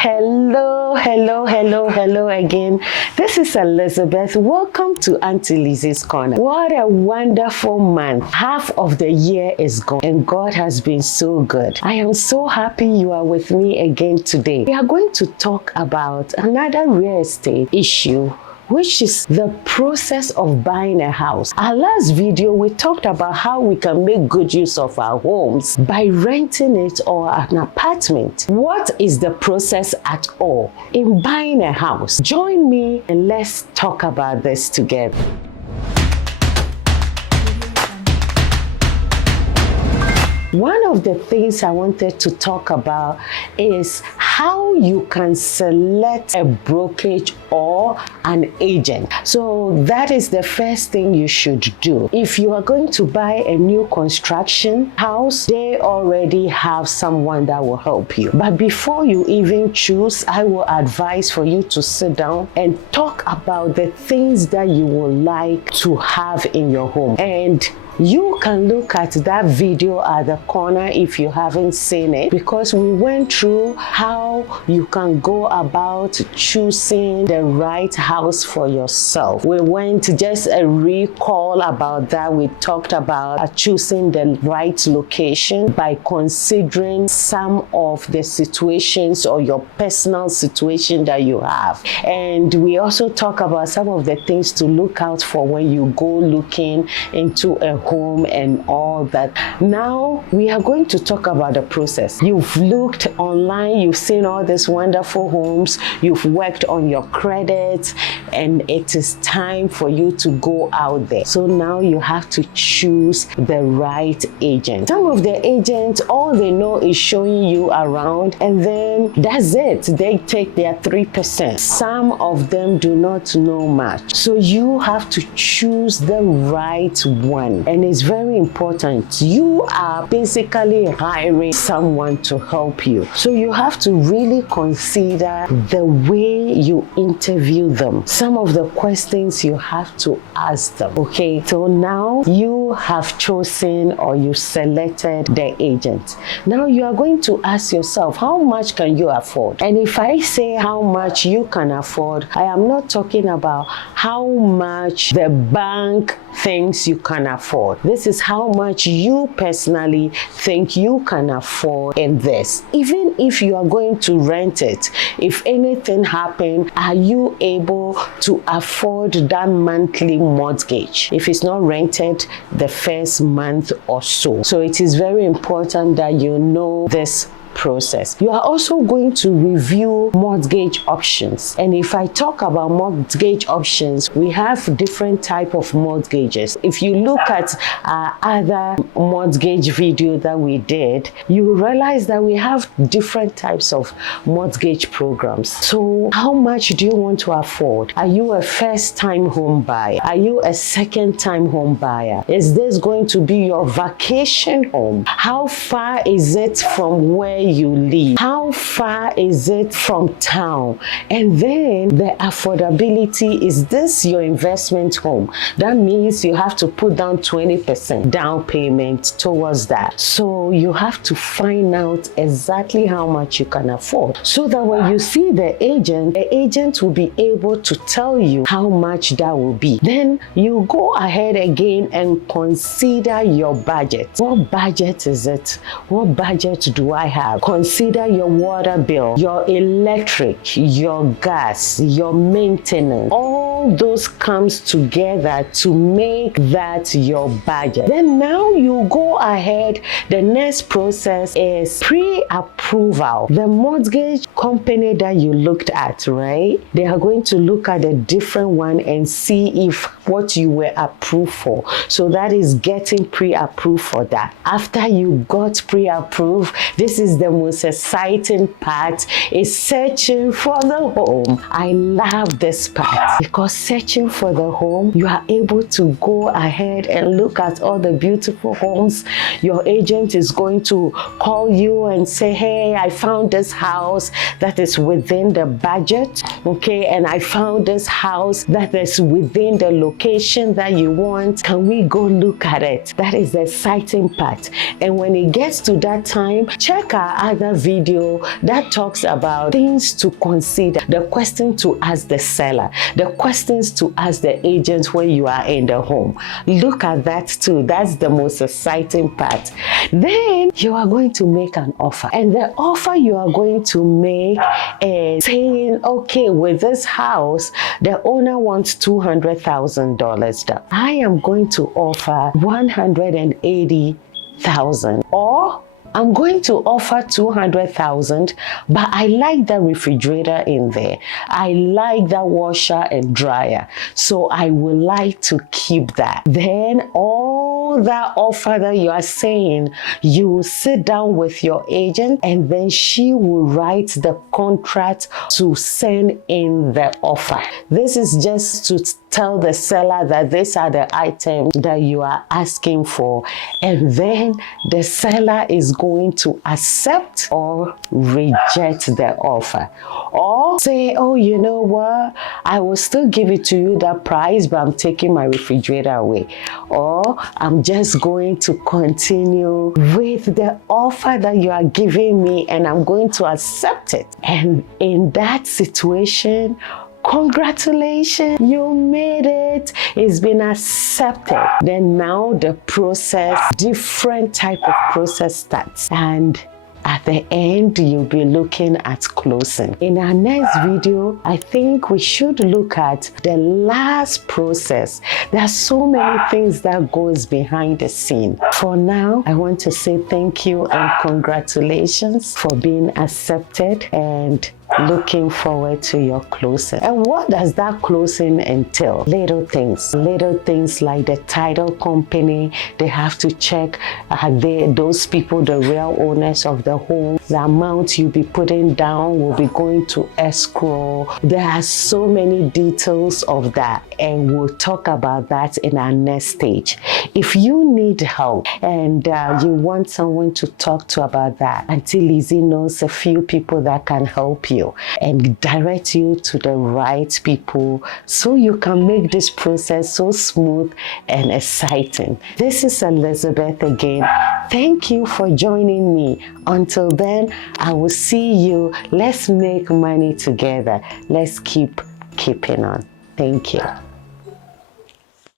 Hello again. This is Elizabeth. Welcome to Auntie Lizzie's Corner. What a wonderful month. Half of the year is gone and God has been so good. I am so happy you are with me again today. We are going to talk about another real estate issue, which is the process of buying a house. Our last video, we talked about how we can make good use of our homes by renting it or an apartment. What is the process at all in buying a house? Join me and let's talk about this together. One of the things I wanted to talk about is how you can select a brokerage or an agent. So that is the first thing you should do. If you are going to buy a new construction house, they already have someone that will help you. But before you even choose, I will advise for you to sit down and talk about the things that you would like to have in your home. And you can look at that video at the corner if you haven't seen it, because we went through how you can go about choosing the right house for yourself. We went just a recall about that. We talked about choosing the right location by considering some of the situations or your personal situation that you have. And we also talk about some of the things to look out for when you go looking into a home and all that. Now we are going to talk about the process. You've looked online, you've seen all these wonderful homes, you've worked on your credit, and it is time for you to go out there. So now you have to choose the right agent. Some of the agents, all they know is showing you around, and then that's it. They take their 3%. Some of them do not know much. So you have to choose the right one. And it's very important. You are basically hiring someone to help you. So you have to really consider the way you interview them. Some of the questions you have to ask them. Okay, so now you have chosen or you selected the agent. Now you are going to ask yourself, how much can you afford? And if I say how much you can afford, I am not talking about how much the bank thinks you can afford. This is how much you personally think you can afford in this. Even if you are going to rent it, if anything happens, are you able to afford that monthly mortgage if it's not rented the first month or so? So it is very important that you know this process. You are also going to review mortgage options. And if I talk about mortgage options, we have different type of mortgages. If you look at other mortgage video that we did, you realize that we have different types of mortgage programs. So how much do you want to afford? Are you a first-time home buyer? Are you a second-time home buyer? Is this going to be your vacation home? How far is it from where you live? How far is it from town? And then the affordability, is this your investment home? That means you have to put down 20% down payment towards that. So you have to find out exactly how much you can afford, so that when you see the agent will be able to tell you how much that will be. Then you go ahead again and consider your budget. What budget is it? What budget do I have? Consider your water bill, your electric, your gas, your maintenance. All those comes together to make that your budget. Then now you go ahead. The next process is pre-approval. The mortgage company that you looked at, right? They are going to look at a different one and see if what you were approved for. So that is getting pre-approved for that. After you got pre-approved, this is the most exciting part, is searching for the home. I love this part because searching for the home, you are able to go ahead and look at all the beautiful homes. Your agent is going to call you and say, hey, I found this house that is within the budget, okay, and I found this house that is within the location that you want. Can we go look at it? That is the exciting part. And when it gets to that time, check out other video that talks about things to consider, the question to ask the seller, the questions to ask the agent when you are in the home. Look at that too. That's the most exciting part. Then you are going to make an offer, and the offer you are going to make is saying, okay, with this house, the owner wants $200,000. I am going to offer $180,000, or I'm going to offer $200,000, but I like the refrigerator in there. I like the washer and dryer, so I would like to keep that. Then all that offer that you are saying, you will sit down with your agent, and then she will write the contract to send in the offer. This is just to tell the seller that these are the items that you are asking for, and then the seller is going to accept or reject the offer, or say, oh, you know what, I will still give it to you that price, but I'm taking my refrigerator away, or I'm just going to continue with the offer that you are giving me and I'm going to accept it. And in that situation, congratulations, you made it. It's been accepted. Then now the process, different type of process starts. And at the end, you'll be looking at closing. In our next video, I think we should look at the last process. There are so many things that goes behind the scene. For now, I want to say thank you and congratulations for being accepted, and looking forward to your closing. And what does that closing entail? Little things like the title company. They have to check, are those people the real owners of the home? The amount you be putting down will be going to escrow. There are so many details of that, and we'll talk about that in our next stage. If you need help and you want someone to talk to about that, Auntie Lizzie knows a few people that can help you and direct you to the right people, so you can make this process so smooth and exciting. This is Elizabeth again. Thank you for joining me. Until then, I will see you. Let's make money together. Let's keep keeping on. Thank you.